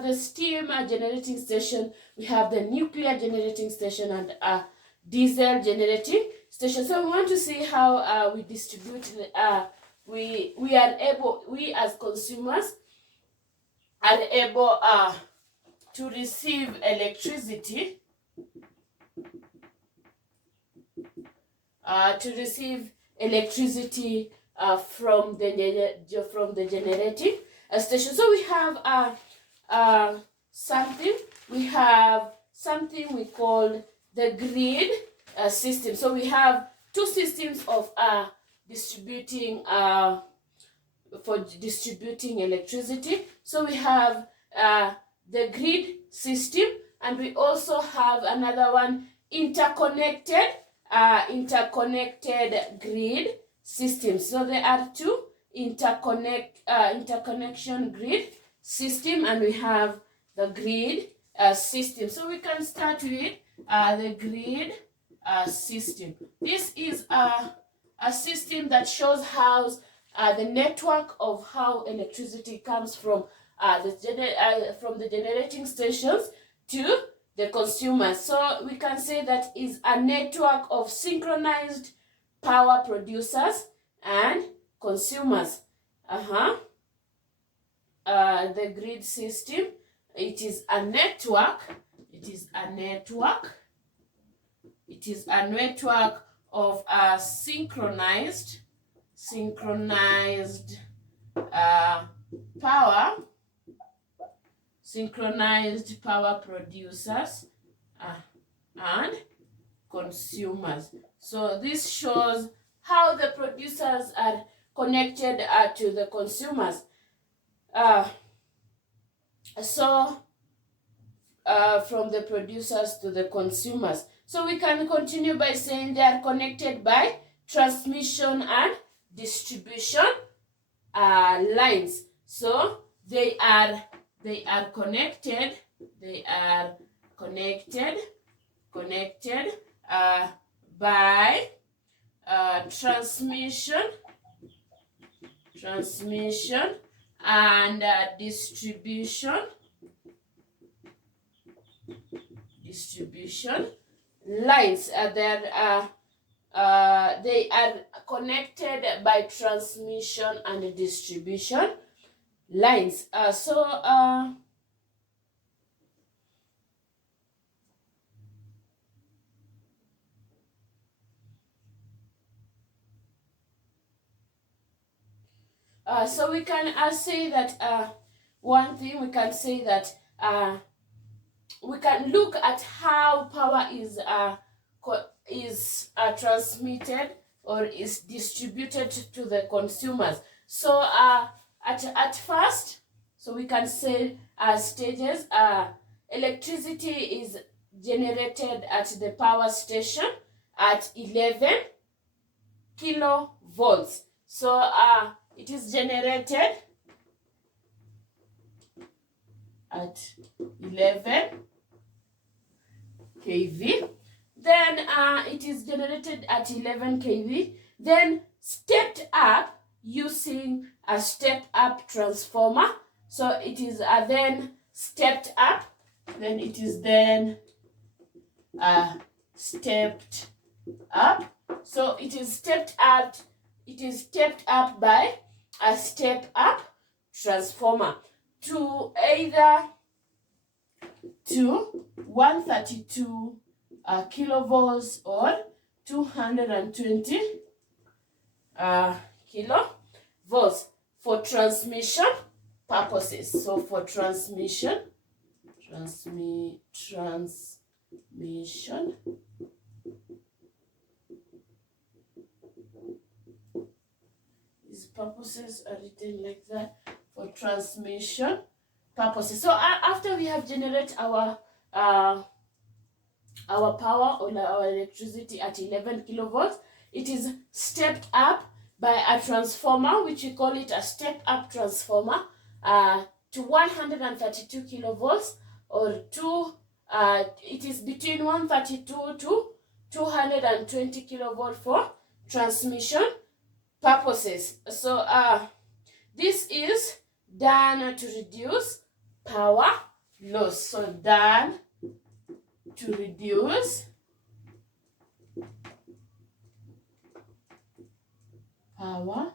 have the steam generating station, we have the nuclear generating station, and diesel generating station. So we want to see how we distribute. We are able, we as consumers are able to receive electricity. From the generating station. So we have something we call the grid system. So we have two systems of distributing electricity. So we have the grid system, and we also have another one, interconnected grid systems. So there are two interconnection grid system, and we have the grid system. So we can start with the grid system. This is a system that shows how the network of how electricity comes from the generating stations to the consumers. So we can say that is a network of synchronized power producers and consumers. The grid system, it is a network. It is a network of synchronized power producers and consumers. So this shows how the producers are connected to the consumers. From the producers to the consumers. So we can continue by saying they are connected by transmission and distribution lines. So they are connected by transmission and distribution lines. They are connected by transmission and distribution lines. So we can say that one thing we can say that we can look at how power is transmitted or is distributed to the consumers. So at first, so we can say stages. Electricity is generated at the power station at 11 kilovolts. So it is generated at 11 kV. Then it is generated at 11 kV. Then stepped up using a step-up transformer. So it is then stepped up. Then it is then stepped up. So it is stepped up. It is stepped up by a step-up transformer to either to 132 kilovolts or 220 kilovolts for transmission purposes. So for transmission these purposes are written like that, for transmission purposes. So after we have generated our power or our electricity at 11 kilovolts, it is stepped up by a transformer, which we call it a step-up transformer, to 132 kilovolts or it is between 132 to 220 kilovolt for transmission purposes. So this is done to reduce power loss. So done to reduce power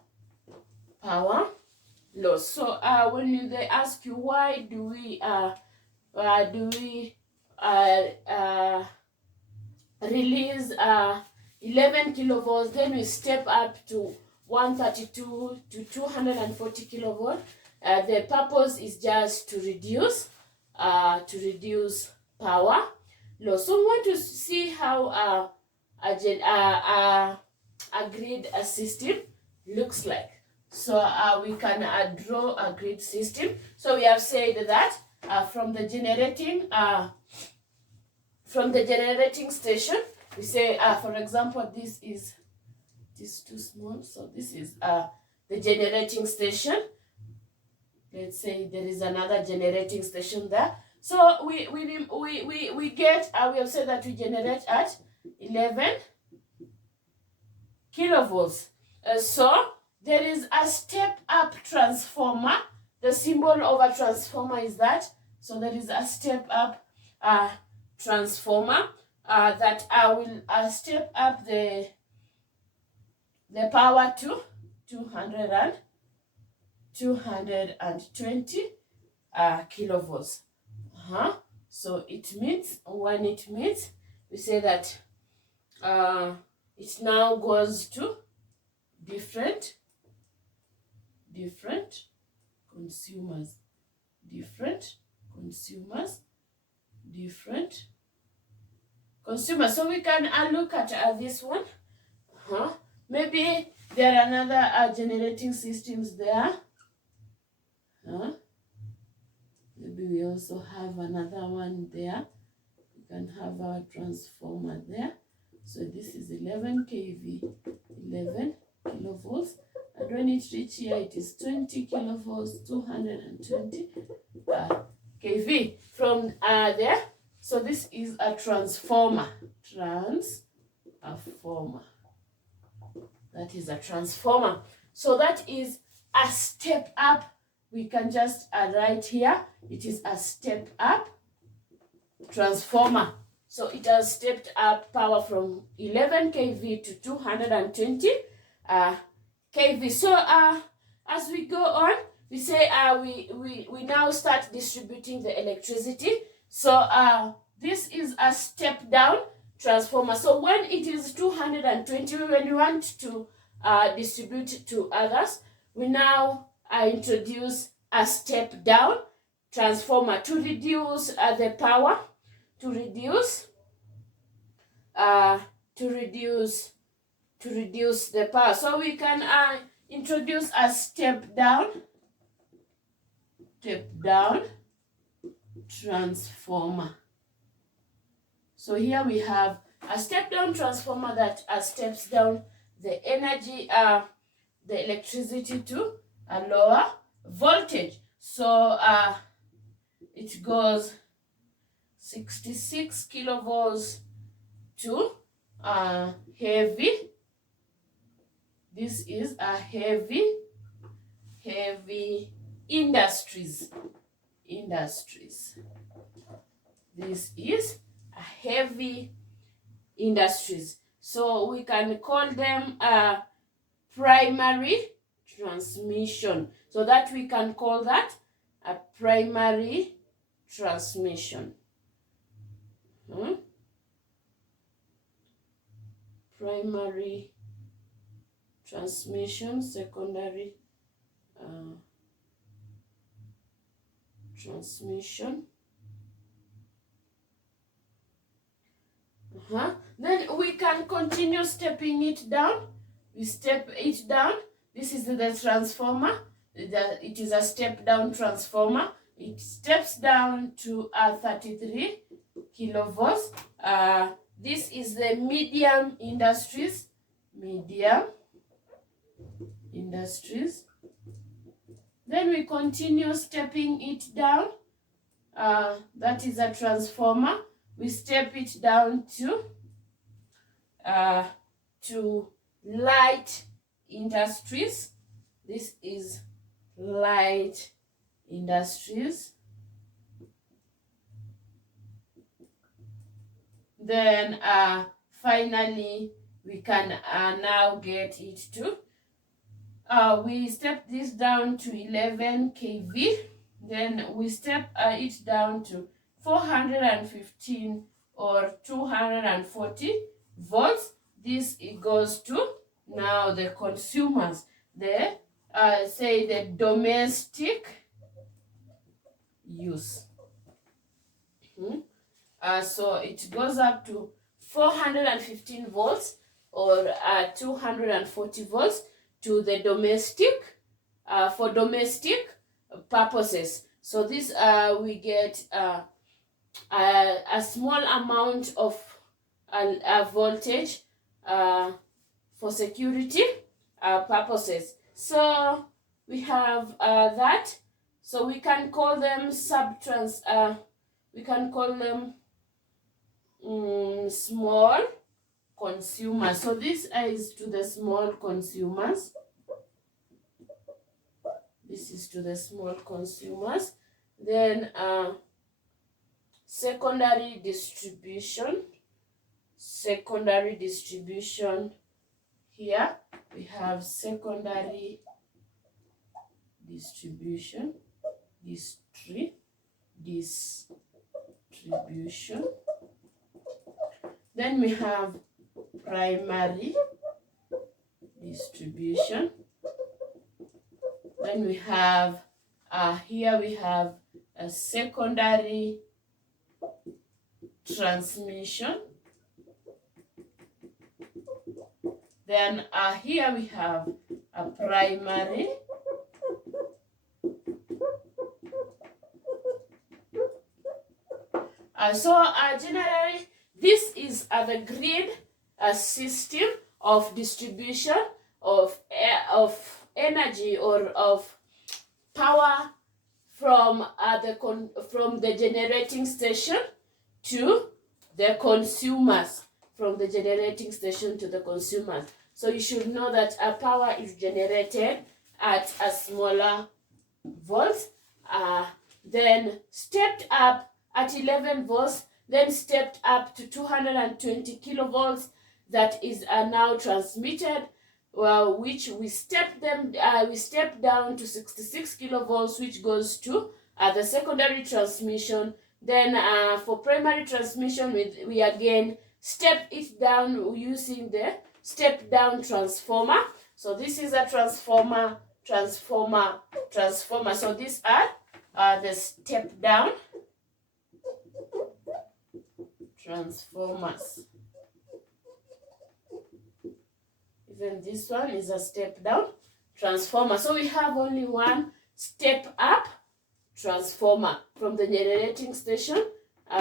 loss. So when they ask you why do we release 11 kilovolts, then we step up to 132 to 240 kilovolt. The purpose is just to reduce power loss. So we want to see how a grid system looks like. So we can draw a grid system. So we have said that from the generating station, we say, for example, this is too small. So this is the generating station. Let's say there is another generating station there. So we get, we have said that we generate at 11 kilovolts. So there is a step up transformer. The symbol of a transformer is that. So there is a step up transformer that will step up the power to 220 kilovolts. So it means, when it means, we say that it now goes to different consumers, So we can look at this one. Maybe there are another generating systems there. Maybe we also have another one there. We can have our transformer there. So this is 11 kV, 11 kilovolts. And when it reaches here, it is 20 kilovolts, 220 kV from there. So this is a transformer. That is a transformer. So that is a step up. We can just write here, it is a step up transformer. So it has stepped up power from 11 kV to 220 kV. So as we go on, we say we now start distributing the electricity. So this is a step down transformer. So when it is 220, when we want to distribute to others, we now introduce a step down transformer to reduce the power, to reduce the power. So we can introduce a step down transformer. So here we have a step down transformer that steps down the energy, the electricity to a lower voltage. So it goes 66 kilovolts to heavy. This is a heavy industries. This is a heavy industries. So we can call them primary transmission. So that we can call that a primary transmission. Primary transmission, secondary transmission. Then we can continue stepping it down. We step it down. This is the transformer. It is a step down transformer. It steps down to 33 kilovolts. This is the medium industries. Then we continue stepping it down. That is a transformer. We step it down to light industries. This is light industries. Then finally we can now get it to we step this down to 11 kV. Then we step it down to 415 or 240 volts. This it goes to now the consumers, the say the domestic use. So it goes up to 415 volts or 240 volts to the domestic, for domestic purposes. So this we get a small amount of voltage for security purposes. So we have that. So we can call them we can call them small consumers. So this is to the small consumers. This is to the small consumers. Then secondary distribution. Secondary distribution. Here we have secondary distribution. Distribution. Then we have primary distribution. Then we have here we have a secondary transmission. Then here we have a primary. Generally, this is the grid system of distribution of energy or of power from the generating station to the consumers. From the generating station to the consumers. So you should know that power is generated at a smaller volts, then stepped up at 11 volts, then stepped up to 220 kilovolts. That is now transmitted, which we step down to 66 kilovolts, which goes to the secondary transmission. Then for primary transmission, we again step it down using the step down transformer. So this is a transformer. So these are the step down transformers. Even this one is a step down transformer. So we have only one step up transformer. From the generating station,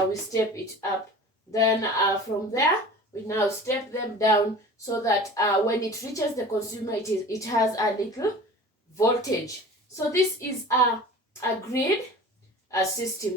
we step it up. Then from there, we now step them down so that when it reaches the consumer, it has a little voltage. So this is a grid system.